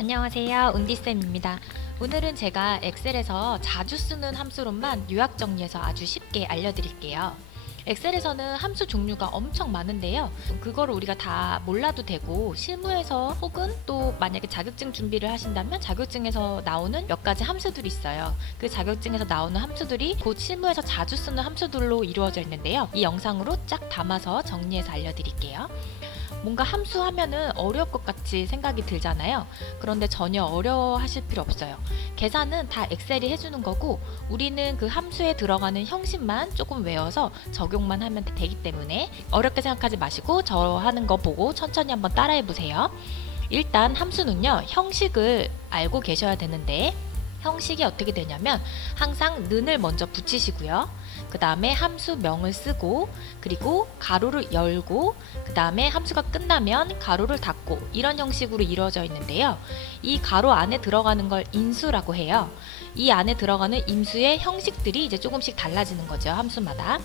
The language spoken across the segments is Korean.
안녕하세요. 운디쌤입니다. 오늘은 제가 엑셀에서 자주 쓰는 함수로만 요약 정리해서 아주 쉽게 알려드릴게요. 엑셀에서는 함수 종류가 엄청 많은데요. 그거를 우리가 다 몰라도 되고 실무에서 혹은 또 만약에 자격증 준비를 하신다면 자격증에서 나오는 몇 가지 함수들이 있어요. 그 자격증에서 나오는 함수들이 곧 실무에서 자주 쓰는 함수들로 이루어져 있는데요. 이 영상으로 쫙 담아서 정리해서 알려드릴게요. 뭔가 함수 하면은 어려울 것 같이 생각이 들잖아요. 그런데 전혀 어려워하실 필요 없어요. 계산은 다 엑셀이 해주는 거고 우리는 그 함수에 들어가는 형식만 조금 외워서 적용만 하면 되기 때문에 어렵게 생각하지 마시고 저 하는 거 보고 천천히 한번 따라해 보세요. 일단 함수는요, 형식을 알고 계셔야 되는데 형식이 어떻게 되냐면 항상 는을 먼저 붙이시고요. 그 다음에 함수명을 쓰고 그리고 가로를 열고 그 다음에 함수가 끝나면 가로를 닫고 이런 형식으로 이루어져 있는데요. 이 가로 안에 들어가는 걸 인수라고 해요. 이 안에 들어가는 임수의 형식들이 이제 조금씩 달라지는 거죠. 함수마다.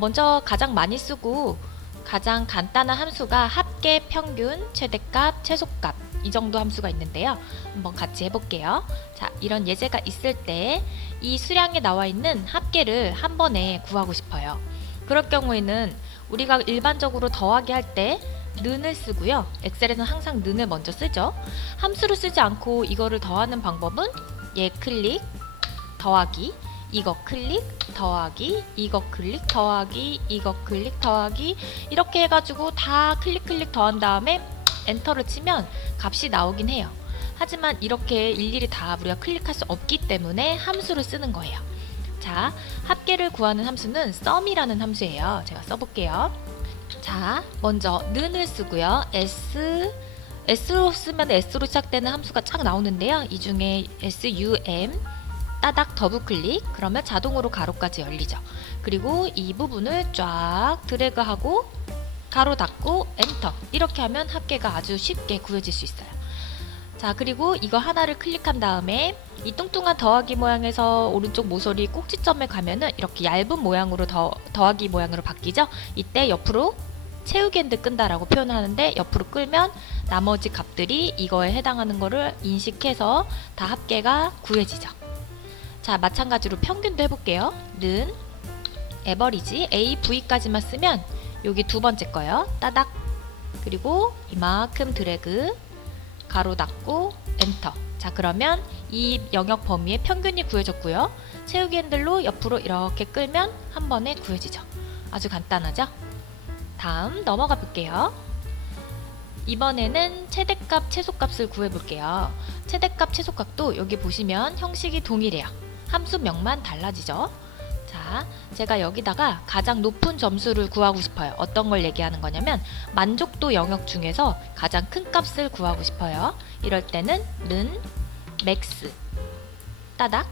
먼저 가장 많이 쓰고 가장 간단한 함수가 합계, 평균, 최대값, 최소값 이 정도 함수가 있는데요. 한번 같이 해볼게요. 자, 이런 예제가 있을 때 이 수량에 나와 있는 합계를 한 번에 구하고 싶어요. 그럴 경우에는 우리가 일반적으로 더하기 할 때 는을 쓰고요. 엑셀에서는 항상 는을 먼저 쓰죠. 함수를 쓰지 않고 이거를 더하는 방법은 얘 클릭, 더하기, 이거 클릭, 더하기, 이거 클릭, 더하기, 이거 클릭, 더하기 이렇게 해가지고 다 클릭 더한 다음에 엔터를 치면 값이 나오긴 해요. 하지만 이렇게 일일이 다 우리가 클릭할 수 없기 때문에 함수를 쓰는 거예요. 자, 합계를 구하는 함수는 sum이라는 함수예요. 제가 써볼게요. 자, 먼저 는을 쓰고요. s로 쓰면 s로 시작되는 함수가 쫙 나오는데요. 이 중에 sum 따닥 더블 클릭 그러면 자동으로 가로까지 열리죠. 그리고 이 부분을 쫙 드래그하고 가로 닫고 엔터 이렇게 하면 합계가 아주 쉽게 구해질 수 있어요. 자, 그리고 이거 하나를 클릭한 다음에 이 뚱뚱한 더하기 모양에서 오른쪽 모서리 꼭지점에 가면은 이렇게 얇은 모양으로 더하기 모양으로 바뀌죠. 이때 옆으로 채우기 핸드 끈다라고 표현하는데 옆으로 끌면 나머지 값들이 이거에 해당하는 거를 인식해서 다 합계가 구해지죠. 자, 마찬가지로 평균도 해볼게요. 는 에버리지 AV까지만 쓰면 여기 두 번째 거요. 따닥 그리고 이만큼 드래그 가로 닫고 엔터. 자, 그러면 이 영역 범위의 평균이 구해졌고요. 채우기 핸들로 옆으로 이렇게 끌면 한 번에 구해지죠. 아주 간단하죠? 다음 넘어가 볼게요. 이번에는 최대값, 최소값을 구해볼게요. 최대값, 최소값도 여기 보시면 형식이 동일해요. 함수명만 달라지죠. 자, 제가 여기다가 가장 높은 점수를 구하고 싶어요. 어떤 걸 얘기하는 거냐면 만족도 영역 중에서 가장 큰 값을 구하고 싶어요. 이럴 때는 는 맥스 따닥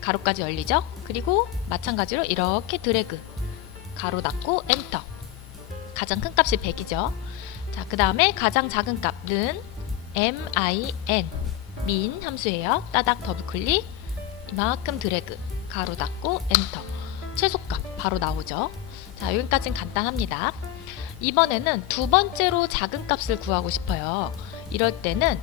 가로까지 열리죠. 그리고 마찬가지로 이렇게 드래그 가로 닫고 엔터. 가장 큰 값이 100이죠. 자, 그 다음에 가장 작은 값은 min 민 함수예요. 따닥 더블 클릭 이만큼 드래그 가로 닫고 엔터. 최소값 바로 나오죠. 자, 여기까지는 간단합니다. 이번에는 두 번째로 작은 값을 구하고 싶어요. 이럴 때는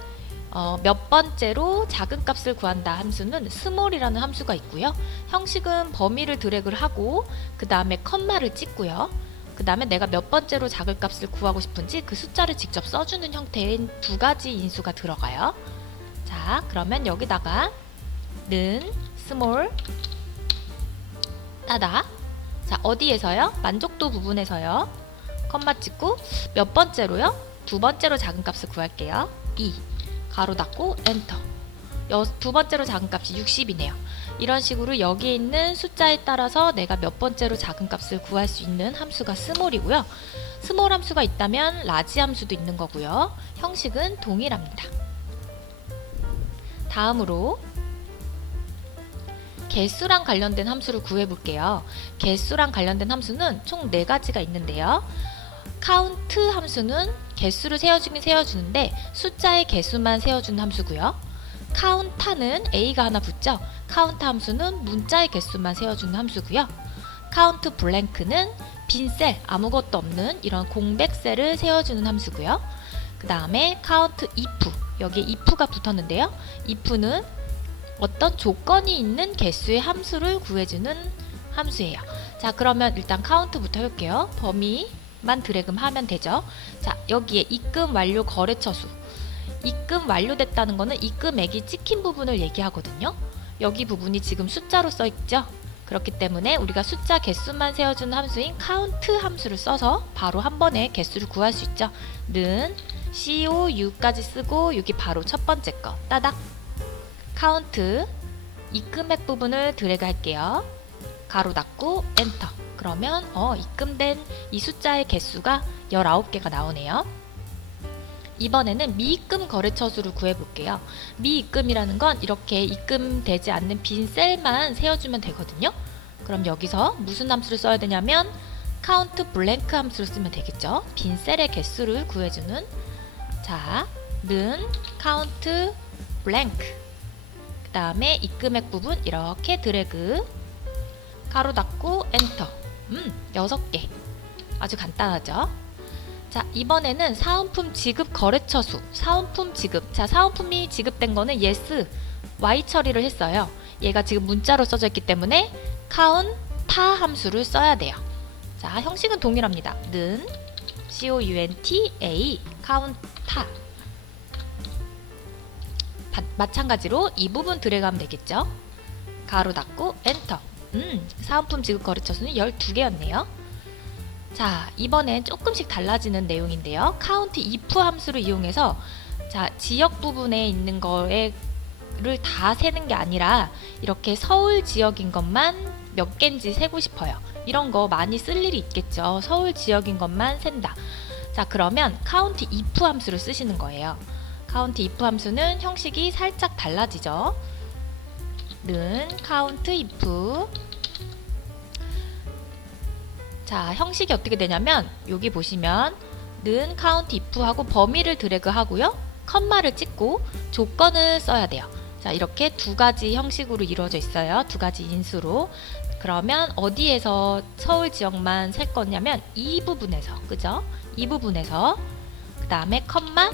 몇 번째로 작은 값을 구한다 함수는 small이라는 함수가 있고요. 형식은 범위를 드래그를 하고 그 다음에 컴마를 찍고요. 그 다음에 내가 몇 번째로 작은 값을 구하고 싶은지 그 숫자를 직접 써주는 형태인 두 가지 인수가 들어가요. 자, 그러면 여기다가 는 small 따다. 자, 어디에서요? 만족도 부분에서요. 컴마 찍고 몇 번째로요? 두 번째로 작은 값을 구할게요. 2 가로 닫고 엔터. 두 번째로 작은 값이 60이네요. 이런 식으로 여기에 있는 숫자에 따라서 내가 몇 번째로 작은 값을 구할 수 있는 함수가 small이고요. small 함수가 있다면 large 함수도 있는 거고요. 형식은 동일합니다. 다음으로 개수랑 관련된 함수를 구해볼게요. 개수랑 관련된 함수는 총 4가지가 있는데요. count 함수는 개수를 세워주긴 세워주는데 숫자의 개수만 세워주는 함수고요. count는 a가 하나 붙죠. count 함수는 문자의 개수만 세워주는 함수고요. count blank는 빈 셀, 아무것도 없는 이런 공백 셀을 세워주는 함수고요. 그 다음에 count if, 여기에 if가 붙었는데요. if는 어떤 조건이 있는 개수의 함수를 구해주는 함수예요. 자, 그러면 일단 count부터 해볼게요. 범위만 드래그하면 되죠. 자, 여기에 입금 완료 거래처 수, 입금 완료됐다는 거는 입금액이 찍힌 부분을 얘기하거든요. 여기 부분이 지금 숫자로 써있죠. 그렇기 때문에 우리가 숫자 개수만 세워주는 함수인 count 함수를 써서 바로 한 번에 개수를 구할 수 있죠. 는 cou까지 쓰고 여기 바로 첫 번째 거 따닥 count 입금액 부분을 드래그 할게요. 가로 닫고 엔터. 그러면 입금된 이 숫자의 개수가 19개가 나오네요. 이번에는 미입금 거래처 수를 구해볼게요. 미입금이라는 건 이렇게 입금되지 않는 빈 셀만 세워주면 되거든요. 그럼 여기서 무슨 함수를 써야 되냐면 count blank 함수를 쓰면 되겠죠. 빈 셀의 개수를 구해주는, 자, 는 count blank, 그 다음에 입금액 부분 이렇게 드래그, 가로 닫고 엔터. 6개. 아주 간단하죠. 자, 이번에는 사은품 지급 거래처 수, 사은품 지급. 자, 사은품이 지급된 거는 yes, y 처리를 했어요. 얘가 지금 문자로 써져 있기 때문에 count 타 함수를 써야 돼요. 자, 형식은 동일합니다. 는 count count 타. 마찬가지로 이 부분 드래그하면 되겠죠. 가로 닫고 엔터. 사은품 지급 거래처 수는 12개였네요. 자, 이번엔 조금씩 달라지는 내용인데요. count if 함수를 이용해서, 자, 지역 부분에 있는 거를 다 세는 게 아니라 이렇게 서울 지역인 것만 몇 개인지 세고 싶어요. 이런 거 많이 쓸 일이 있겠죠. 서울 지역인 것만 센다. 자, 그러면 count if 함수를 쓰시는 거예요. count if 함수는 형식이 살짝 달라지죠. 는 count if. 자, 형식이 어떻게 되냐면 여기 보시면 는 count if 하고 범위를 드래그 하고요. 컴마를 찍고 조건을 써야 돼요. 자, 이렇게 두 가지 형식으로 이루어져 있어요. 두 가지 인수로. 그러면 어디에서 서울 지역만 셀 거냐면 이 부분에서, 그죠? 이 부분에서. 그 다음에 컴마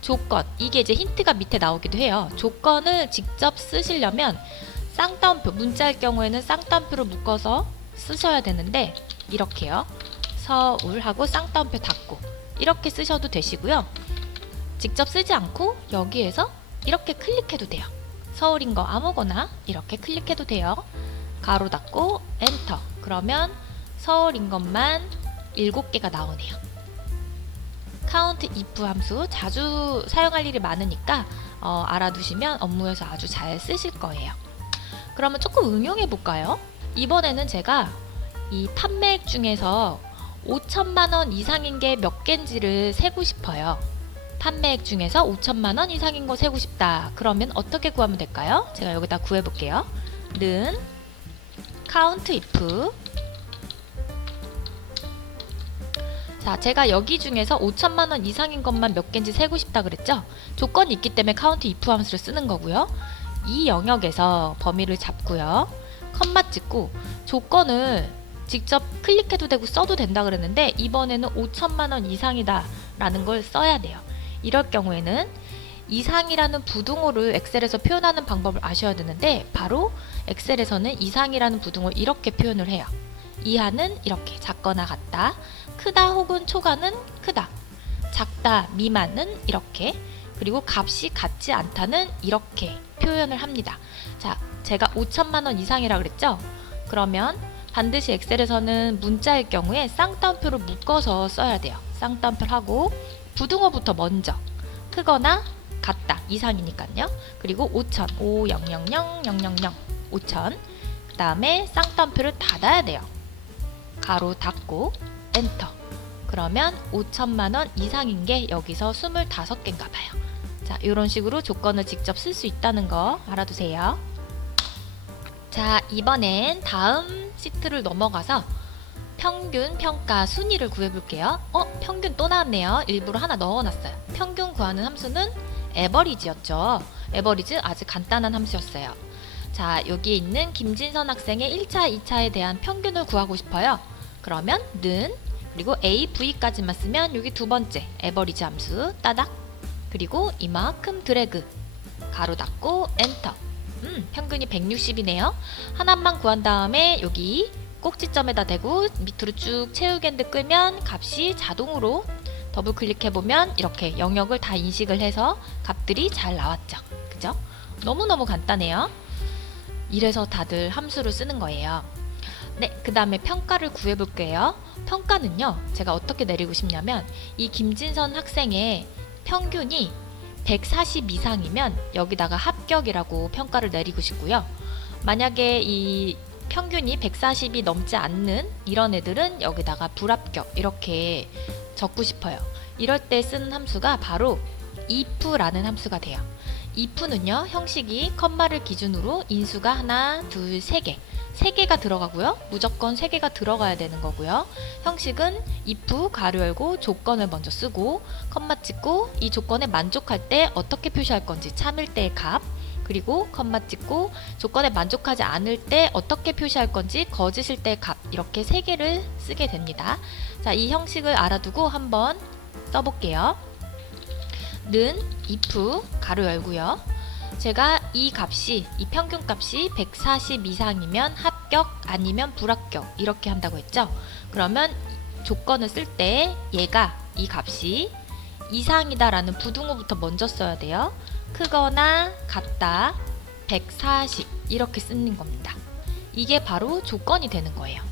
조건, 이게 이제 힌트가 밑에 나오기도 해요. 조건을 직접 쓰시려면 쌍따옴표, 문자일 경우에는 쌍따옴표로 묶어서 쓰셔야 되는데 이렇게요. 서울하고 쌍따옴표 닫고 이렇게 쓰셔도 되시고요. 직접 쓰지 않고 여기에서 이렇게 클릭해도 돼요. 서울인 거 아무거나 이렇게 클릭해도 돼요. 가로 닫고 엔터. 그러면 서울인 것만 7개가 나오네요. count if 함수 자주 사용할 일이 많으니까 알아두시면 업무에서 아주 잘 쓰실 거예요. 그러면 조금 응용해 볼까요? 이번에는 제가 이 판매액 중에서 5천만 원 이상인 게 몇 개인지를 세고 싶어요. 판매액 중에서 5천만 원 이상인 거 세고 싶다. 그러면 어떻게 구하면 될까요? 제가 여기다 구해 볼게요. 는 count if. 자, 제가 여기 중에서 5천만 원 이상인 것만 몇 개인지 세고 싶다 그랬죠? 조건이 있기 때문에 count if 함수를 쓰는 거고요. 이 영역에서 범위를 잡고요. 컴마 찍고 조건을 직접 클릭해도 되고 써도 된다 그랬는데 이번에는 5천만 원 이상이다 라는 걸 써야 돼요. 이럴 경우에는 이상이라는 부등호를 엑셀에서 표현하는 방법을 아셔야 되는데 바로 엑셀에서는 이상이라는 부등호를 이렇게 표현을 해요. 이하는 이렇게 작거나 같다, 크다 혹은 초과는 크다, 작다 미만은 이렇게, 그리고 값이 같지 않다는 이렇게 표현을 합니다. 자, 제가 5천만 원 이상이라 그랬죠? 그러면 반드시 엑셀에서는 문자일 경우에 쌍따옴표를 묶어서 써야 돼요. 쌍따옴표를 하고 부등호부터 먼저, 크거나 같다 이상이니까요. 그리고 5천 500000 5천. 그 다음에 쌍따옴표를 닫아야 돼요. 가로 닫고 엔터. 그러면 5천만 원 이상인 게 여기서 25개인가 봐요. 자, 이런 식으로 조건을 직접 쓸 수 있다는 거 알아두세요. 자, 이번엔 다음 시트를 넘어가서 평균, 평가, 순위를 구해볼게요. 평균 또 나왔네요. 일부러 하나 넣어놨어요. 평균 구하는 함수는 에버리지였죠. 에버리지 아주 간단한 함수였어요. 자, 여기에 있는 김진선 학생의 1차, 2차에 대한 평균을 구하고 싶어요. 그러면 는 그리고 AV까지만 쓰면 여기 두 번째 에버리지 함수 따닥. 그리고 이만큼 드래그. 가로 닫고 엔터. 평균이 160이네요. 하나만 구한 다음에 여기 꼭지점에다 대고 밑으로 쭉 채우겠는데 끌면 값이 자동으로 더블 클릭해보면 이렇게 영역을 다 인식을 해서 값들이 잘 나왔죠. 그죠? 너무너무 간단해요. 이래서 다들 함수를 쓰는 거예요. 네, 그 다음에 평가를 구해볼게요. 평가는요, 제가 어떻게 내리고 싶냐면 이 김진선 학생의 평균이 140 이상이면 여기다가 합격이라고 평가를 내리고 싶고요. 만약에 이 평균이 140이 넘지 않는 이런 애들은 여기다가 불합격 이렇게 적고 싶어요. 이럴 때 쓰는 함수가 바로 if라는 함수가 돼요. if는요, 형식이 컴마를 기준으로 인수가 하나, 둘, 세 개. 3개가 들어가고요. 무조건 3개가 들어가야 되는 거고요. 형식은 if 가로 열고 조건을 먼저 쓰고 컴마 찍고 이 조건에 만족할 때 어떻게 표시할 건지 참일 때의 값, 그리고 컴마 찍고 조건에 만족하지 않을 때 어떻게 표시할 건지 거짓일 때의 값, 이렇게 3개를 쓰게 됩니다. 자, 이 형식을 알아두고 한번 써볼게요. 는 if 가로 열고요. 제가 이 값이, 이 평균 값이 140 이상이면 합격 아니면 불합격 이렇게 한다고 했죠. 그러면 조건을 쓸 때 얘가, 이 값이 이상이다 라는 부등호부터 먼저 써야 돼요. 크거나 같다 140 이렇게 쓰는 겁니다. 이게 바로 조건이 되는 거예요.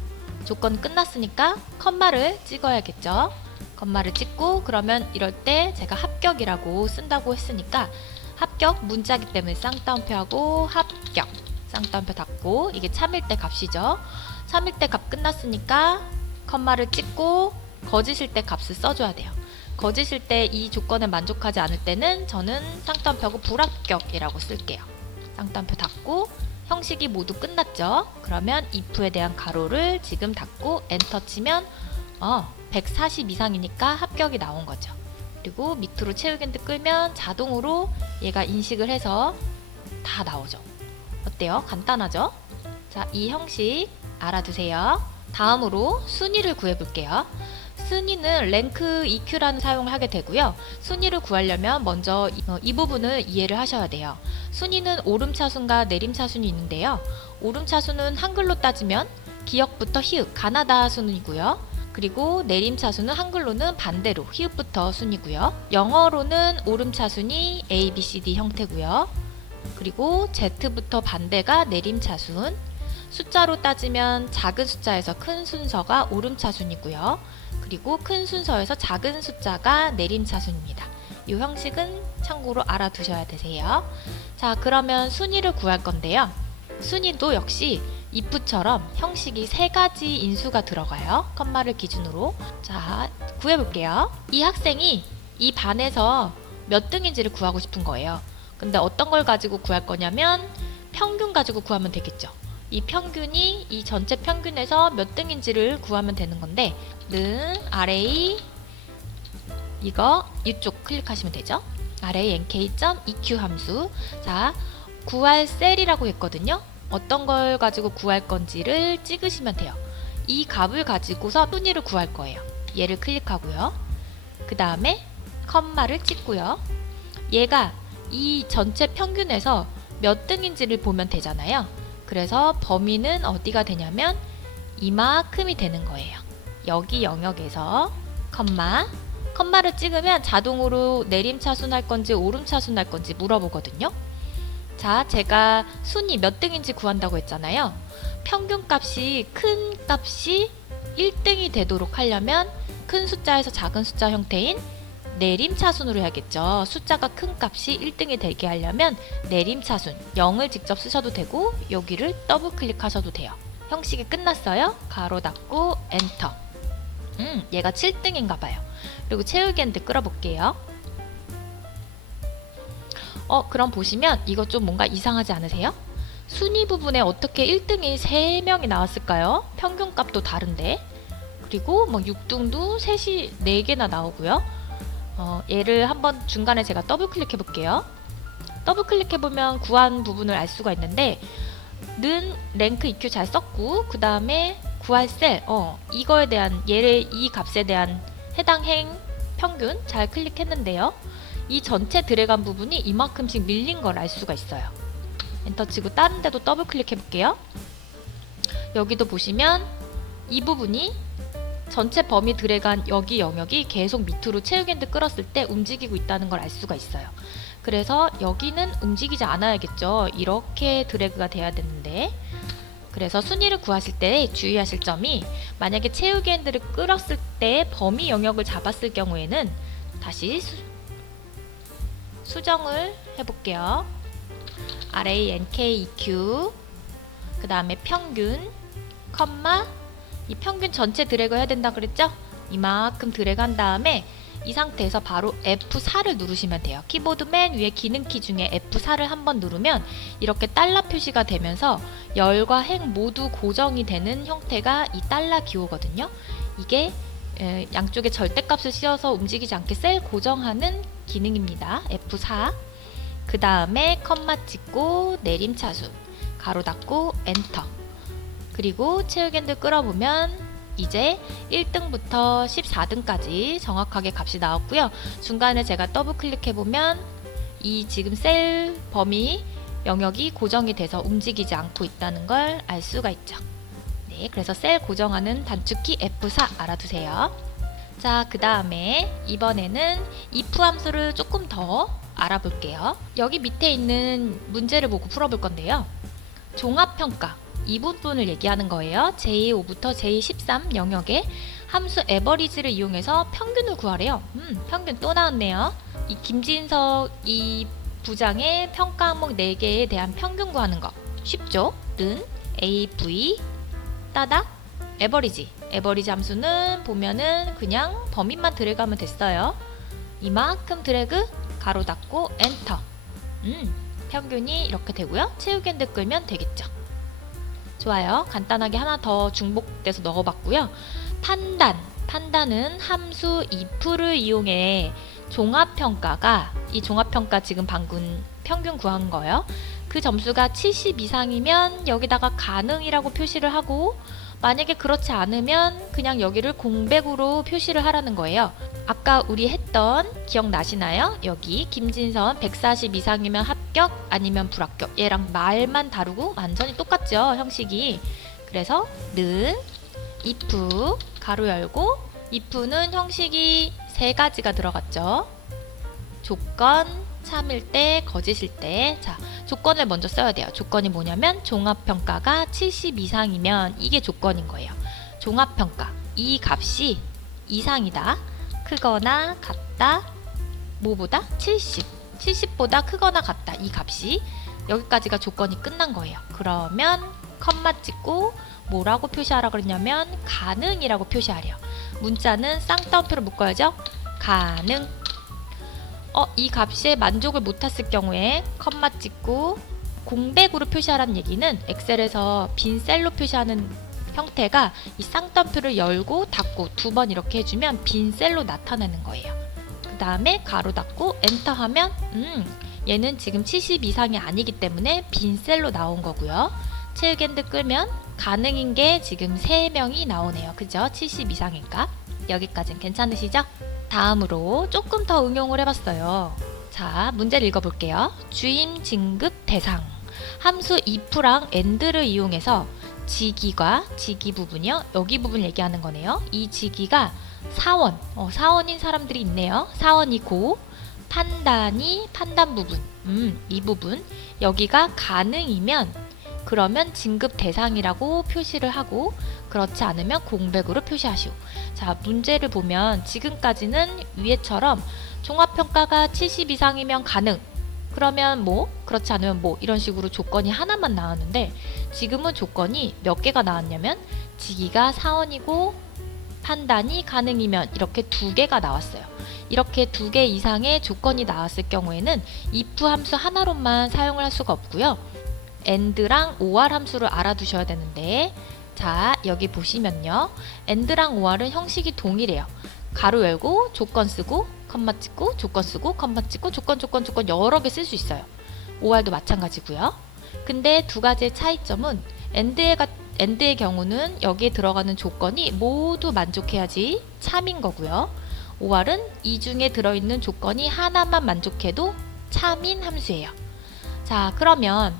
조건 끝났으니까 컴마를 찍어야겠죠. 컴마를 찍고 그러면 이럴 때 제가 합격이라고 쓴다고 했으니까 합격 문자기 때문에 쌍따옴표하고 합격 쌍따옴표 닫고, 이게 참일 때 값이죠. 참일 때 값 끝났으니까 컴마를 찍고 거짓일 때 값을 써줘야 돼요. 거짓일 때 이 조건에 만족하지 않을 때는 저는 쌍따옴표하고 불합격이라고 쓸게요. 쌍따옴표 닫고 형식이 모두 끝났죠. 그러면 if에 대한 가로를 지금 닫고 엔터 치면 140 이상이니까 합격이 나온 거죠. 그리고 밑으로 채우겠는데 끌면 자동으로 얘가 인식을 해서 다 나오죠. 어때요? 간단하죠? 자, 이 형식 알아두세요. 다음으로 순위를 구해볼게요. 순위는 랭크 EQ라는 사용을 하게 되고요. 순위를 구하려면 먼저 이 부분을 이해를 하셔야 돼요. 순위는 오름차순과 내림차순이 있는데요. 오름차순은 한글로 따지면 기역부터 히읗, 가나다 순이고요. 그리고 내림차순은 한글로는 반대로 히읗부터 순이고요. 영어로는 오름차순이 A, B, C, D 형태고요. 그리고 Z부터 반대가 내림차순. 숫자로 따지면 작은 숫자에서 큰 순서가 오름차순이고요. 그리고 큰 순서에서 작은 숫자가 내림차순입니다. 이 형식은 참고로 알아두셔야 되세요. 자, 그러면 순위를 구할 건데요. 순위도 역시 if처럼 형식이 3가지 인수가 들어가요. 컴마를 기준으로. 자, 구해볼게요. 이 학생이 이 반에서 몇 등인지를 구하고 싶은 거예요. 근데 어떤 걸 가지고 구할 거냐면 평균 가지고 구하면 되겠죠. 이 평균이 이 전체 평균에서 몇 등인지를 구하면 되는 건데, 는 array 이거 이쪽 클릭하시면 되죠. array nk.eq 함수. 자, 구할 셀이라고 했거든요. 어떤 걸 가지고 구할 건지를 찍으시면 돼요. 이 값을 가지고서 순위를 구할 거예요. 얘를 클릭하고요. 그 다음에 컴마를 찍고요. 얘가 이 전체 평균에서 몇 등인지를 보면 되잖아요. 그래서 범위는 어디가 되냐면 이만큼이 되는 거예요. 여기 영역에서 컴마를 찍으면 자동으로 내림차순 할 건지 오름차순 할 건지 물어보거든요. 자, 제가 순위 몇 등인지 구한다고 했잖아요. 평균 값이 큰 값이 1등이 되도록 하려면 큰 숫자에서 작은 숫자 형태인 내림차순으로 해야겠죠. 숫자가 큰 값이 1등이 되게 하려면 내림차순 0을 직접 쓰셔도 되고 여기를 더블 클릭하셔도 돼요. 형식이 끝났어요. 가로 닫고 엔터. 얘가 7등인가 봐요. 그리고 채우기한테 끌어볼게요. 그럼 보시면 이거 좀 뭔가 이상하지 않으세요? 순위 부분에 어떻게 1등이 3명이 나왔을까요? 평균 값도 다른데. 그리고 뭐 6등도 4개나 나오고요. 얘를 한번 중간에 제가 더블 클릭해 볼게요. 더블 클릭해 보면 구한 부분을 알 수가 있는데, 는 랭크 EQ 잘 썼고 그 다음에 구할 셀, 이거에 대한 얘를 이 값에 대한 해당 행 평균 잘 클릭했는데요. 이 전체 들어간 부분이 이만큼씩 밀린 걸 알 수가 있어요. 엔터 치고 다른 데도 더블 클릭해 볼게요. 여기도 보시면 이 부분이 전체 범위 들어간 여기 영역이 계속 밑으로 체육핸드 끌었을 때 움직이고 있다는 걸 알 수가 있어요. 그래서 여기는 움직이지 않아야겠죠. 이렇게 드래그가 돼야 되는데, 그래서 순위를 구하실 때 주의하실 점이, 만약에 체육핸드를 끌었을 때 범위 영역을 잡았을 경우에는 다시 수정을 해볼게요. RANKEQ 그 다음에 평균 컴마 이 평균 전체 드래그 해야 된다 그랬죠? 이만큼 드래그 한 다음에 이 상태에서 바로 F4를 누르시면 돼요. 키보드 맨 위에 기능키 중에 F4를 한번 누르면 이렇게 달러 표시가 되면서 열과 행 모두 고정이 되는 형태가 이 달러 기호거든요. 이게 양쪽에 절대값을 씌워서 움직이지 않게 셀 고정하는 기능입니다. F4. 그 다음에 컴마 찍고 내림차수 가로 닫고 엔터. 그리고 체육핸드 끌어보면 이제 1등부터 14등까지 정확하게 값이 나왔고요. 중간에 제가 더블 클릭해보면 이 지금 셀 범위 영역이 고정이 돼서 움직이지 않고 있다는 걸 알 수가 있죠. 네, 그래서 셀 고정하는 단축키 F4 알아두세요. 자, 그 다음에 이번에는 if 함수를 조금 더 알아볼게요. 여기 밑에 있는 문제를 보고 풀어볼 건데요. 종합평가 이 부분을 얘기하는 거예요. j5부터 j13 영역에 함수 에버리지를 이용해서 평균을 구하래요. 평균 또 나왔네요. 이 김진석 이 부장의 평가 항목 4개에 대한 평균 구하는 거 쉽죠? 는 AV 따닥 에버리지 함수는 보면은 그냥 범위만 드래그하면 됐어요. 이만큼 드래그 가로 닫고 엔터. 평균이 이렇게 되고요. 체육핸드 끌면 되겠죠. 좋아요. 간단하게 하나 더 중복돼서 넣어봤고요. 판단은 함수 if를 이용해 종합평가가 이 종합평가 지금 방금 평균 구한 거예요. 그 점수가 70 이상이면 여기다가 가능이라고 표시를 하고, 만약에 그렇지 않으면 그냥 여기를 공백으로 표시를 하라는 거예요. 아까 우리 했던 기억나시나요? 여기 김진선 140 이상이면 합격 아니면 불합격, 얘랑 말만 다르고 완전히 똑같죠, 형식이. 그래서 는 if 가로 열고, if는 형식이 3가지가 들어갔죠. 조건, 참일 때, 거짓일 때. 자, 조건을 먼저 써야 돼요. 조건이 뭐냐면 종합평가가 70 이상이면 이게 조건인 거예요. 종합평가 이 값이 이상이다, 크거나 같다, 뭐보다? 70보다 크거나 같다, 이 값이. 여기까지가 조건이 끝난 거예요. 그러면 컴마 찍고 뭐라고 표시하라 그랬냐면 가능이라고 표시하래요. 문자는 쌍따옴표로 묶어야죠. 가능. 이 값에 만족을 못했을 경우에 컴마 찍고 공백으로 표시하라는 얘기는 엑셀에서 빈 셀로 표시하는 형태가 이 쌍따옴표를 열고 닫고 2번 이렇게 해주면 빈 셀로 나타내는 거예요. 그 다음에 가로 닫고 엔터 하면 얘는 지금 70 이상이 아니기 때문에 빈 셀로 나온 거고요. 체육핸드 끌면 가능인 게 지금 3명이 나오네요. 그죠? 70 이상이니까. 여기까지는 괜찮으시죠? 다음으로 조금 더 응용을 해봤어요. 자, 문제를 읽어볼게요. 주임 진급 대상 함수 if랑 and를 이용해서 지기가 지기 부분이요. 여기 부분 얘기하는 거네요. 이 지기가 사원, 사원인 사람들이 있네요. 사원이고 판단이 판단 부분, 이 부분 여기가 가능이면 그러면 진급 대상이라고 표시를 하고, 그렇지 않으면 공백으로 표시하시오. 자, 문제를 보면 지금까지는 위에처럼 종합평가가 70 이상이면 가능, 그러면 뭐, 그렇지 않으면 뭐, 이런 식으로 조건이 하나만 나왔는데 지금은 조건이 몇 개가 나왔냐면 지기가 사원이고 판단이 가능이면 이렇게 2개가 나왔어요. 이렇게 2개 이상의 조건이 나왔을 경우에는 if 함수 하나로만 사용을 할 수가 없고요. and랑 or 함수를 알아두셔야 되는데, 자, 여기 보시면요. and랑 or은 형식이 동일해요. 가로 열고 조건 쓰고 컴마 찍고 조건 쓰고 컴마 찍고 조건 여러 개 쓸 수 있어요. or도 마찬가지고요. 근데 2가지의 차이점은 AND의 경우는 여기에 들어가는 조건이 모두 만족해야지 참인 거고요. OR은 이 중에 들어있는 조건이 하나만 만족해도 참인 함수예요. 자, 그러면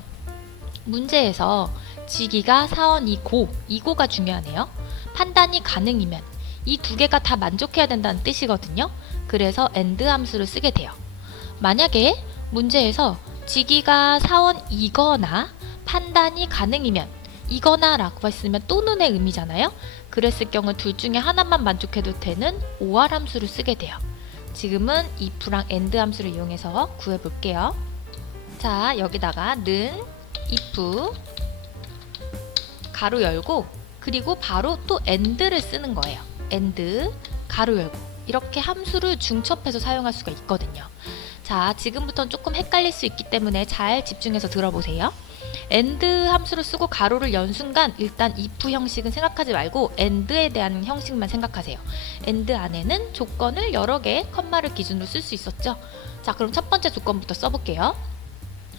문제에서 지기가 사원 이고가 중요하네요. 판단이 가능이면 이 두 개가 다 만족해야 된다는 뜻이거든요. 그래서 AND 함수를 쓰게 돼요. 만약에 문제에서 지기가 사원이거나 판단이 가능이면 이거나 라고 했으면 또는의 의미잖아요. 그랬을 경우 둘 중에 하나만 만족해도 되는 OR 함수를 쓰게 돼요. 지금은 if랑 AND 함수를 이용해서 구해볼게요. 자, 여기다가 는 if 가로 열고 그리고 바로 또 AND를 쓰는 거예요. AND 가로 열고 이렇게 함수를 중첩해서 사용할 수가 있거든요. 자, 지금부터는 조금 헷갈릴 수 있기 때문에 잘 집중해서 들어보세요. AND 함수를 쓰고 가로를 연 순간 일단 if 형식은 생각하지 말고 AND에 대한 형식만 생각하세요. AND 안에는 조건을 여러 개 컴마를 기준으로 쓸 수 있었죠. 자, 그럼 첫 번째 조건부터 써볼게요.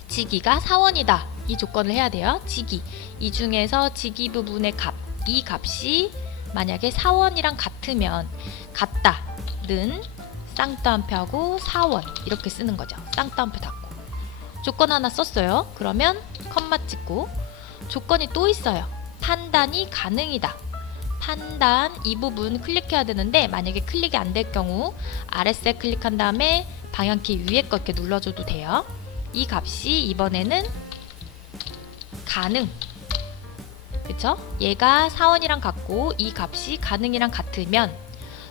지기가 사원이다. 이 조건을 해야 돼요. 지기. 이 중에서 지기 부분의 값, 이 값이 만약에 사원이랑 같으면 같다는 쌍따옴표 하고 사원 이렇게 쓰는 거죠. 쌍따옴표 닫고. 조건 하나 썼어요. 그러면 컴마 찍고 조건이 또 있어요. 판단이 가능이다. 판단 이 부분 클릭해야 되는데 만약에 클릭이 안 될 경우 아랫세 클릭한 다음에 방향키 위에 거 이렇게 눌러줘도 돼요. 이 값이 이번에는 가능. 그쵸? 얘가 사원이랑 같고 이 값이 가능이랑 같으면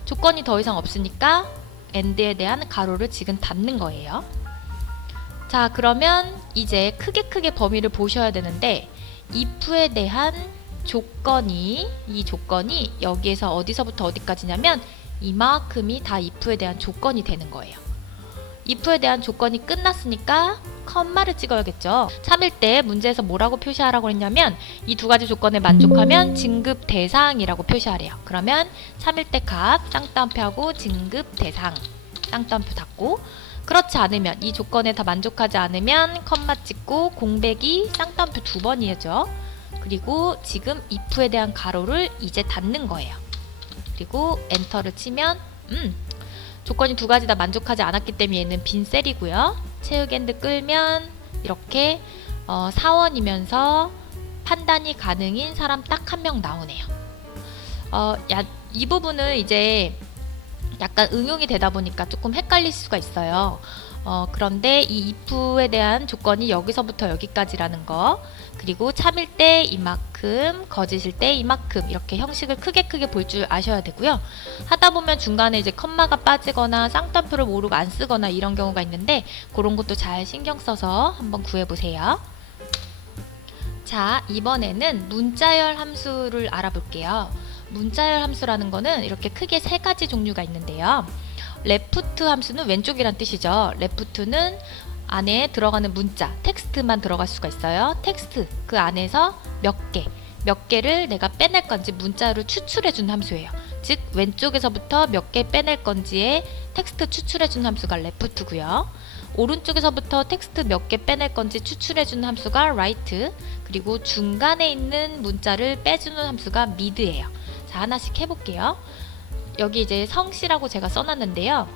조건이 더 이상 없으니까 AND에 대한 가로를 지금 닫는 거예요. 자, 그러면 이제 크게 범위를 보셔야 되는데 if에 대한 이 조건이 여기에서 어디서부터 어디까지냐면 이만큼이 다 if에 대한 조건이 되는 거예요. if에 대한 조건이 끝났으니까 컴마를 찍어야겠죠. 참일 때 문제에서 뭐라고 표시하라고 했냐면 이 두 가지 조건에 만족하면 진급 대상이라고 표시하래요. 그러면 참일 때 값 쌍따옴표 하고 진급 대상 쌍따옴표 닫고 그렇지 않으면 이 조건에 다 만족하지 않으면 컴마 찍고 공백이 쌍따옴표 2번이죠. 그리고 지금 if에 대한 가로를 이제 닫는 거예요. 그리고 엔터를 치면 조건이 두 가지 다 만족하지 않았기 때문에 얘는 빈 셀이고요. 채우기 핸드 끌면 이렇게 사원이면서 판단이 가능인 사람 딱 한 명 나오네요. 이 부분은 이제 약간 응용이 되다 보니까 조금 헷갈릴 수가 있어요. 그런데 이 if에 대한 조건이 여기서부터 여기까지라는 거, 그리고 참일 때 이만큼, 거짓일 때 이만큼 이렇게 형식을 크게 볼 줄 아셔야 되고요. 하다 보면 중간에 이제 컴마가 빠지거나 쌍따옴표를 모르고 안 쓰거나 이런 경우가 있는데 그런 것도 잘 신경 써서 한번 구해보세요. 자, 이번에는 문자열 함수를 알아볼게요. 문자열 함수라는 거는 이렇게 크게 세 가지 종류가 있는데요. 레프트 함수는 왼쪽이란 뜻이죠. 레프트는 안에 들어가는 문자, 텍스트만 들어갈 수가 있어요. 텍스트, 그 안에서 몇 개를 내가 빼낼 건지 문자를 추출해준 함수예요. 즉 왼쪽에서부터 몇 개 빼낼 건지에 텍스트 추출해준 함수가 레프트고요. 오른쪽에서부터 텍스트 몇 개 빼낼 건지 추출해주는 함수가 right, 그리고 중간에 있는 문자를 빼주는 함수가 mid예요. 자, 하나씩 해볼게요. 여기 이제 성씨라고 제가 써놨는데요.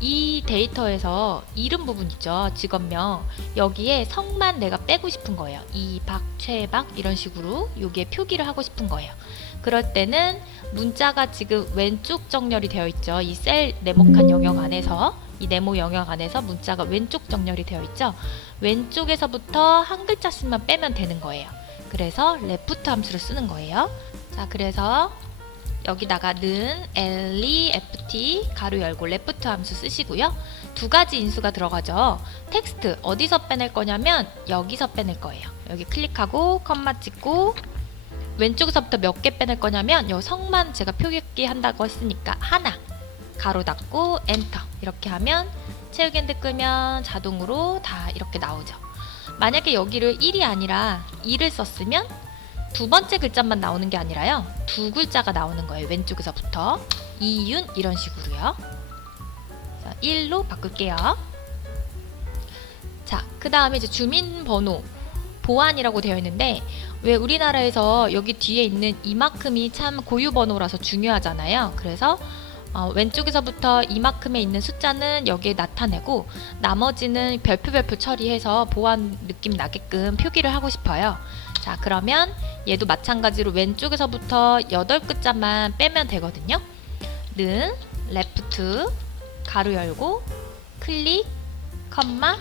이 데이터에서 이름 부분 있죠. 직업명. 여기에 성만 내가 빼고 싶은 거예요. 이박, 최박 이런 식으로 여기에 표기를 하고 싶은 거예요. 그럴 때는 문자가 지금 왼쪽 정렬이 되어 있죠. 이 셀 네모칸 영역 안에서, 이 네모 영역 안에서 문자가 왼쪽 정렬이 되어 있죠. 왼쪽에서부터 한 글자씩만 빼면 되는 거예요. 그래서 레프트 함수를 쓰는 거예요. 자, 그래서 여기다가 는 left 가로 열고 레프트 함수 쓰시고요. 두 가지 인수가 들어가죠. 텍스트 어디서 빼낼 거냐면 여기서 빼낼 거예요. 여기 클릭하고 컴마 찍고 왼쪽에서부터 몇 개 빼낼 거냐면 요 성만 제가 표기 한다고 했으니까 하나 가로 닫고 엔터 이렇게 하면 채우기 핸드 끄면 자동으로 다 이렇게 나오죠. 만약에 여기를 1이 아니라 2를 썼으면 두 번째 글자만 나오는 게 아니라요. 두 글자가 나오는 거예요. 왼쪽에서부터. 이윤 이런 식으로요. 자, 1로 바꿀게요. 자, 그 다음에 이제 주민번호. 보안이라고 되어 있는데 왜 우리나라에서 여기 뒤에 있는 이만큼이 참 고유 번호라서 중요하잖아요. 그래서 왼쪽에서부터 이만큼에 있는 숫자는 여기에 나타내고 나머지는 별표 처리해서 보안 느낌 나게끔 표기를 하고 싶어요. 자, 그러면 얘도 마찬가지로 왼쪽에서부터 8글자만 빼면 되거든요. 는 레프트 가로 열고 클릭 컴마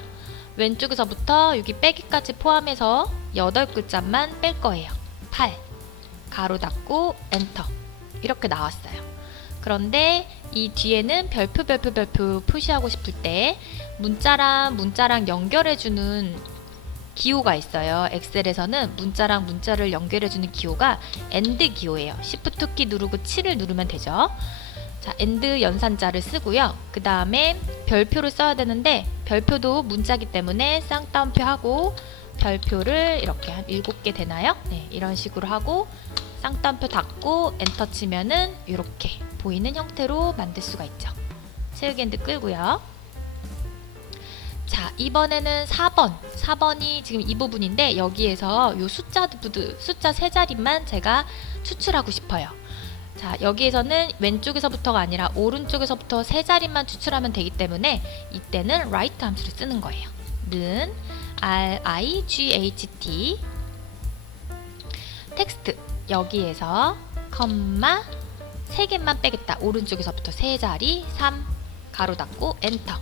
왼쪽에서부터 여기 빼기까지 포함해서 8글자만 뺄 거예요. 8 가로 닫고 엔터 이렇게 나왔어요. 그런데 이 뒤에는 별표 표시하고 싶을 때 문자랑 연결해주는 기호가 있어요. 엑셀에서는 문자랑 문자를 연결해주는 기호가 AND 기호예요. Shift 키 누르고 7을 누르면 되죠. 자, AND 연산자를 쓰고요. 그 다음에 별표를 써야 되는데 별표도 문자기 때문에 쌍따옴표 하고 별표를 이렇게 한 7개 되나요? 네, 이런 식으로 하고 쌍따옴표 닫고 엔터 치면은 이렇게 보이는 형태로 만들 수가 있죠. 채우기 핸드 끌고요. 자, 이번에는 4번이 지금 이 부분인데 여기에서 요 숫자 3자리만 제가 추출하고 싶어요. 자, 여기에서는 왼쪽에서부터가 아니라 오른쪽에서부터 3자리만 추출하면 되기 때문에 이때는 write 함수를 쓰는 거예요. 는 RIGHT 텍스트 여기에서 컴마 3개만 빼겠다. 오른쪽에서부터 3자리 3 가로 닫고 엔터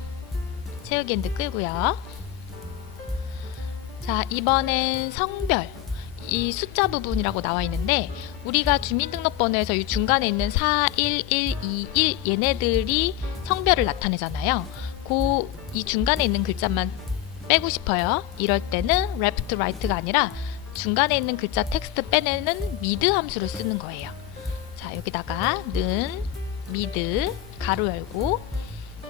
채우기 핸드 끌고요. 자, 이번엔 성별 이 숫자 부분이라고 나와 있는데 우리가 주민등록번호에서 이 중간에 있는 41121 얘네들이 성별을 나타내잖아요. 이 중간에 있는 글자만 빼고 싶어요. 이럴 때는 left, right가 아니라 중간에 있는 글자 텍스트 빼내는 mid 함수를 쓰는 거예요. 자, 여기다가 는 mid 가로 열고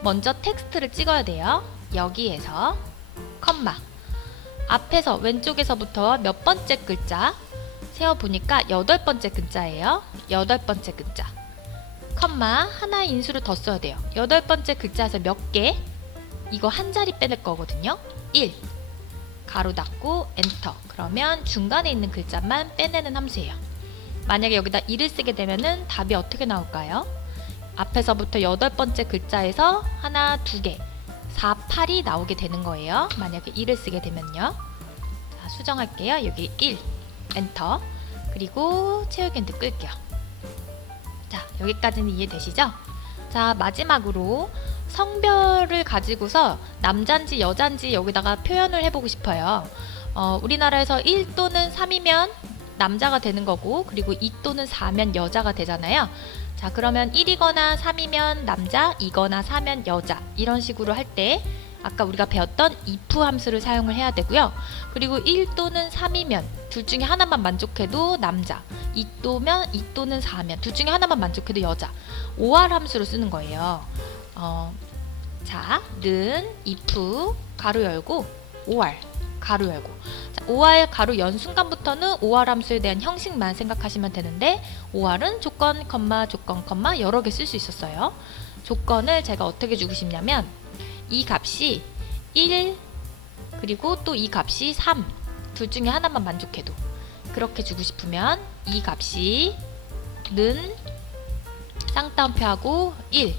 먼저 텍스트를 찍어야 돼요. 여기에서 컴마 앞에서 왼쪽에서부터 몇 번째 글자 세어보니까 8번째 글자예요. 8번째 글자 컴마 하나의 인수를 더 써야 돼요. 8번째 글자에서 몇 개? 이거 한 자리 빼낼 거거든요. 1 가로 닫고 엔터 그러면 중간에 있는 글자만 빼내는 함수예요. 만약에 여기다 1을 쓰게 되면은 답이 어떻게 나올까요? 앞에서부터 8번째 글자에서 하나, 2개 4, 8이 나오게 되는 거예요. 만약에 1을 쓰게 되면요. 자, 수정할게요. 여기 1 엔터 그리고 채우기 핸드 끌게요. 자, 여기까지는 이해되시죠? 자, 마지막으로 성별을 가지고서 남잔지 여잔지 여기다가 표현을 해보고 싶어요. 우리나라에서 1 또는 3이면 남자가 되는 거고 그리고 2 또는 4면 여자가 되잖아요. 자, 그러면 1이거나 3이면 남자, 2거나 4면 여자 이런 식으로 할 때 아까 우리가 배웠던 if 함수를 사용을 해야 되고요. 그리고 1 또는 3이면 둘 중에 하나만 만족해도 남자, 2 또는 4면 둘 중에 하나만 만족해도 여자 or 함수를 쓰는 거예요. 자, 는 if 가로 열고 or 가로 열고 자, or 가로 연 순간부터는 or 함수에 대한 형식만 생각하시면 되는데 or은 조건, 여러 개 쓸 수 있었어요. 조건을 제가 어떻게 주고 싶냐면 이 값이 1 그리고 또 이 값이 3 둘 중에 하나만 만족해도 그렇게 주고 싶으면 이 값이 는 쌍따옴표하고 1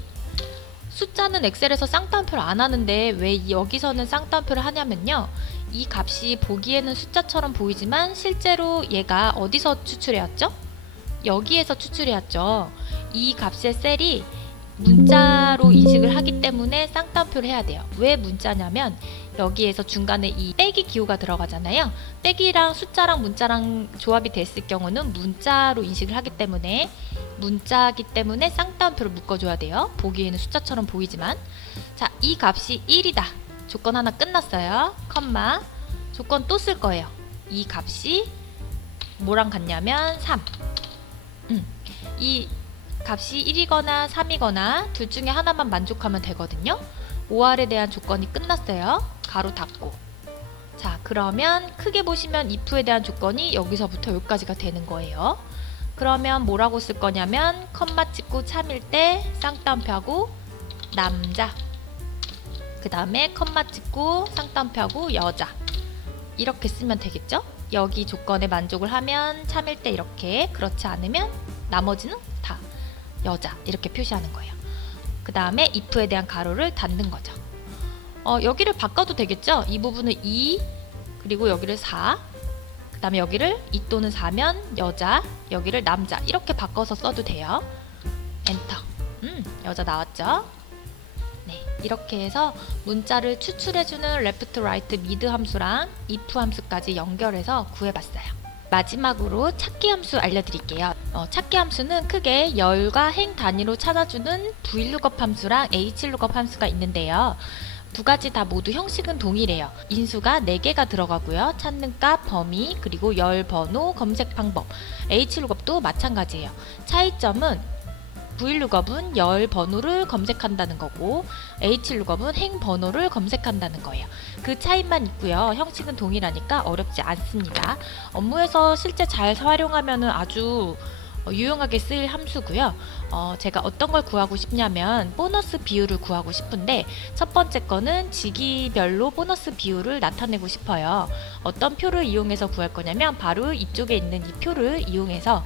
숫자는 엑셀에서 쌍따옴표를 안 하는데 왜 여기서는 쌍따옴표를 하냐면요. 이 값이 보기에는 숫자처럼 보이지만 실제로 얘가 어디서 추출해왔죠? 여기에서 추출해왔죠. 이 값의 셀이 문자로 인식을 하기 때문에 쌍따옴표를 해야 돼요. 왜 문자냐면 여기에서 중간에 이 빼기 기호가 들어가잖아요. 빼기랑 숫자랑 문자랑 조합이 됐을 경우는 문자로 인식을 하기 때문에 문자기 때문에 쌍따옴표를 묶어줘야 돼요. 보기에는 숫자처럼 보이지만 자, 이 값이 1이다. 조건 하나 끝났어요. 컴마 조건 또 쓸 거예요. 이 값이 뭐랑 같냐면 3 이 값이 1이거나 3이거나 둘 중에 하나만 만족하면 되거든요. OR에 대한 조건이 끝났어요. 가로 닫고 자, 그러면 크게 보시면 if에 대한 조건이 여기서부터 여기까지가 되는 거예요. 그러면 뭐라고 쓸 거냐면 컴마 찍고 참일 때 쌍따옴표하고 남자 그 다음에 컴마 찍고 쌍따옴표하고 여자 이렇게 쓰면 되겠죠? 여기 조건에 만족을 하면 참일 때 이렇게, 그렇지 않으면 나머지는 다 여자 이렇게 표시하는 거예요. 그 다음에 if에 대한 가로를 닫는 거죠. 여기를 바꿔도 되겠죠? 이 부분을 2, 그리고 여기를 4, 그 다음에 여기를 2 또는 4면 여자, 여기를 남자 이렇게 바꿔서 써도 돼요. 엔터. 여자 나왔죠? 네, 이렇게 해서 문자를 추출해주는 left, right, mid 함수랑 if 함수까지 연결해서 구해봤어요. 마지막으로 찾기 함수 알려드릴게요. 찾기 함수는 크게 열과 행 단위로 찾아주는 vlookup 함수랑 hlookup 함수가 있는데요. 두 가지 다 모두 형식은 동일해요. 인수가 4개가 들어가고요. 찾는 값, 범위, 그리고 열 번호, 검색 방법. hlookup도 마찬가지예요. 차이점은 vlookup은 열 번호를 검색한다는 거고 hlookup은 행 번호를 검색한다는 거예요. 그 차이만 있고요. 형식은 동일하니까 어렵지 않습니다. 업무에서 실제 잘 활용하면 아주 유용하게 쓰일 함수고요. 제가 어떤 걸 구하고 싶냐면 보너스 비율을 구하고 싶은데 첫 번째 거는 직위별로 보너스 비율을 나타내고 싶어요. 어떤 표를 이용해서 구할 거냐면 바로 이쪽에 있는 이 표를 이용해서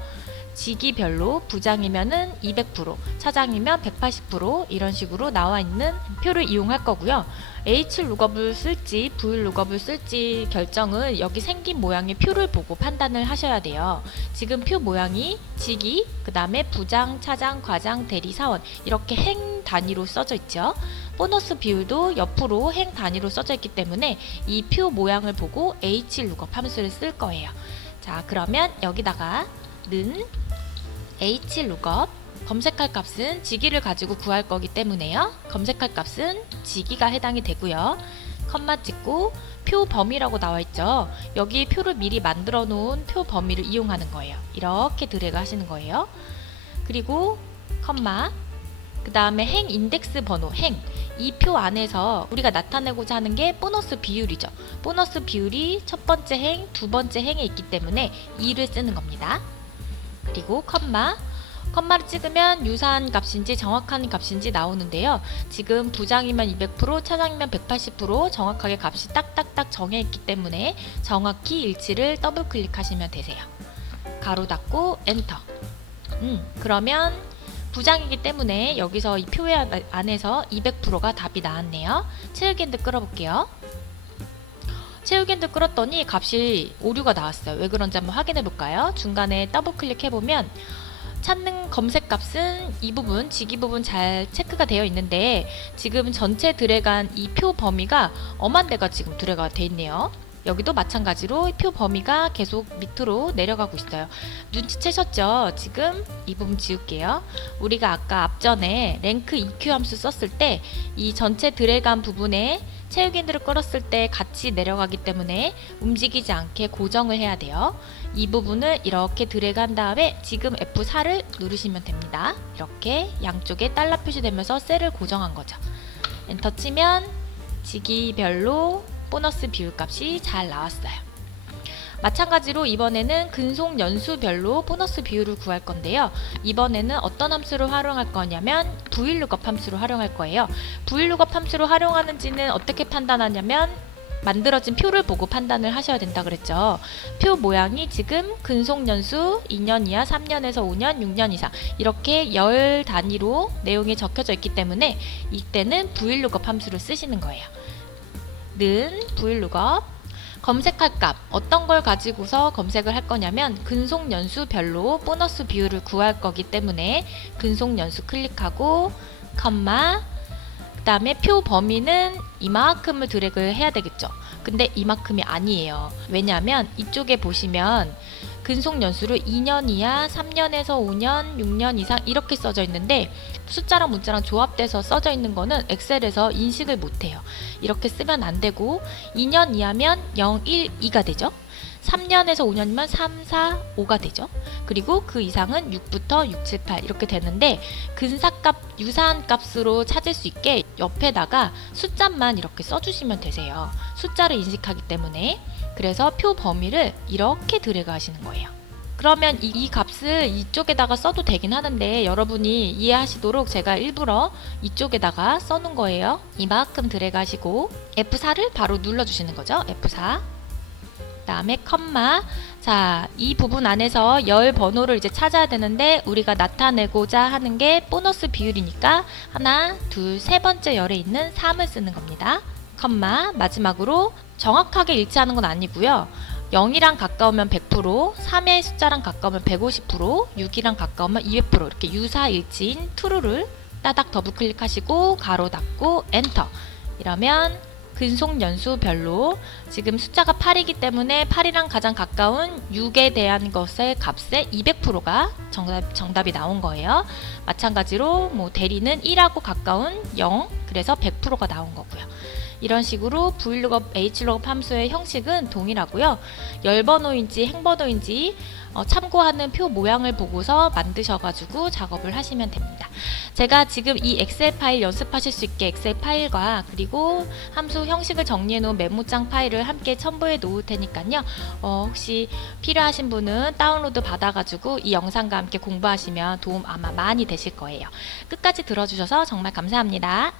직위별로 부장이면은 200%, 차장이면 180% 이런 식으로 나와 있는 표를 이용할 거고요. hlookup을 쓸지 vlookup을 쓸지 결정은 여기 생긴 모양의 표를 보고 판단을 하셔야 돼요. 지금 표 모양이 직위, 그 다음에 부장, 차장, 과장, 대리, 사원 이렇게 행 단위로 써져 있죠. 보너스 비율도 옆으로 행 단위로 써져 있기 때문에 이 표 모양을 보고 hlookup 함수를 쓸 거예요. 자, 그러면 여기다가 는 hlookup 검색할 값은 직위를 가지고 구할 거기 때문에요. 검색할 값은 직위가 해당이 되고요. 컴마 찍고 표 범위라고 나와 있죠. 여기 표를 미리 만들어 놓은 표 범위를 이용하는 거예요. 이렇게 드래그 하시는 거예요. 그리고 컴마 그 다음에 행 인덱스 번호 행 이 표 안에서 우리가 나타내고자 하는 게 보너스 비율이죠. 보너스 비율이 첫 번째 행, 두 번째 행에 있기 때문에 2를 쓰는 겁니다. 그리고 컴마를 찍으면 유사한 값인지 정확한 값인지 나오는데요. 지금 부장이면 200%, 차장이면 180% 정확하게 값이 딱딱딱 정해 있기 때문에 정확히 일치를 더블 클릭하시면 되세요. 가로 닫고 엔터. 그러면 부장이기 때문에 여기서 이 표 안에서 200%가 답이 나왔네요. 채우기핸드 끌어볼게요. 채우기핸드 끌었더니 값이 오류가 나왔어요. 왜 그런지 한번 확인해 볼까요? 중간에 더블 클릭해보면 찾는 검색 값은 이 부분, 직위 부분 잘 체크가 되어 있는데 지금 전체 드래그한 이 표 범위가 엄한 데가 지금 드래그가 되어 있네요. 여기도 마찬가지로 표 범위가 계속 밑으로 내려가고 있어요. 눈치채셨죠? 지금 이 부분 지울게요. 우리가 아까 앞전에 랭크 EQ 함수 썼을 때 이 전체 드래그한 부분에 채우기핸들을 끌었을 때 같이 내려가기 때문에 움직이지 않게 고정을 해야 돼요. 이 부분을 이렇게 드래그한 다음에 지금 F4를 누르시면 됩니다. 이렇게 양쪽에 달러 표시되면서 셀을 고정한 거죠. 엔터 치면 직위별로 보너스 비율값이 잘 나왔어요. 마찬가지로 이번에는 근속 연수별로 보너스 비율을 구할 건데요. 이번에는 어떤 함수를 활용할 거냐면 vlookup 함수를 활용할 거예요. vlookup 함수를 활용하는지는 어떻게 판단하냐면 만들어진 표를 보고 판단을 하셔야 된다 그랬죠. 표 모양이 지금 근속 연수 2년 이하, 3년에서 5년, 6년 이상 이렇게 열 단위로 내용이 적혀져 있기 때문에 이때는 vlookup 함수를 쓰시는 거예요. 는 vlookup 검색할 값 어떤 걸 가지고서 검색을 할 거냐면 근속 연수별로 보너스 비율을 구할 거기 때문에 근속 연수 클릭하고 컴마 그 다음에 표 범위는 이만큼을 드래그 해야 되겠죠. 근데 이만큼이 아니에요. 왜냐하면 이쪽에 보시면 근속 연수를 2년 이하, 3년에서 5년, 6년 이상 이렇게 써져 있는데 숫자랑 문자랑 조합돼서 써져 있는 거는 엑셀에서 인식을 못해요. 이렇게 쓰면 안 되고 2년 이하면 0, 1, 2가 되죠. 3년에서 5년이면 3, 4, 5가 되죠. 그리고 그 이상은 6부터 6, 7, 8 이렇게 되는데 근사값, 유사한 값으로 찾을 수 있게 옆에다가 숫자만 이렇게 써주시면 되세요. 숫자를 인식하기 때문에 그래서 표 범위를 이렇게 드래그 하시는 거예요. 그러면 이 값을 이쪽에다가 써도 되긴 하는데 여러분이 이해하시도록 제가 일부러 이쪽에다가 써놓은 거예요. 이만큼 드래그 하시고 F4를 바로 눌러주시는 거죠. F4 그다음에 컴마. 자, 이 부분 안에서 열 번호를 이제 찾아야 되는데 우리가 나타내고자 하는 게 보너스 비율이니까 하나, 둘, 세 번째 열에 있는 3을 쓰는 겁니다. 컴마. 마지막으로 정확하게 일치하는 건 아니고요. 0이랑 가까우면 100%, 3의 숫자랑 가까우면 150%, 6이랑 가까우면 200% 이렇게 유사일치인 true를 따닥 더블 클릭하시고 가로 닫고 엔터. 이러면 근속 연수별로 지금 숫자가 8이기 때문에 8이랑 가장 가까운 6에 대한 것의 값의 200%가 정답이 나온 거예요. 마찬가지로 뭐 대리는 1하고 가까운 0, 그래서 100%가 나온 거고요. 이런 식으로 VLOOKUP, HLOOKUP 함수의 형식은 동일하고요. 열번호인지 행번호인지 참고하는 표 모양을 보고서 만드셔가지고 작업을 하시면 됩니다. 제가 지금 이 엑셀 파일 연습하실 수 있게 엑셀 파일과 그리고 함수 형식을 정리해 놓은 메모장 파일을 함께 첨부해 놓을 테니까요. 혹시 필요하신 분은 다운로드 받아가지고 이 영상과 함께 공부하시면 도움 아마 많이 되실 거예요. 끝까지 들어주셔서 정말 감사합니다.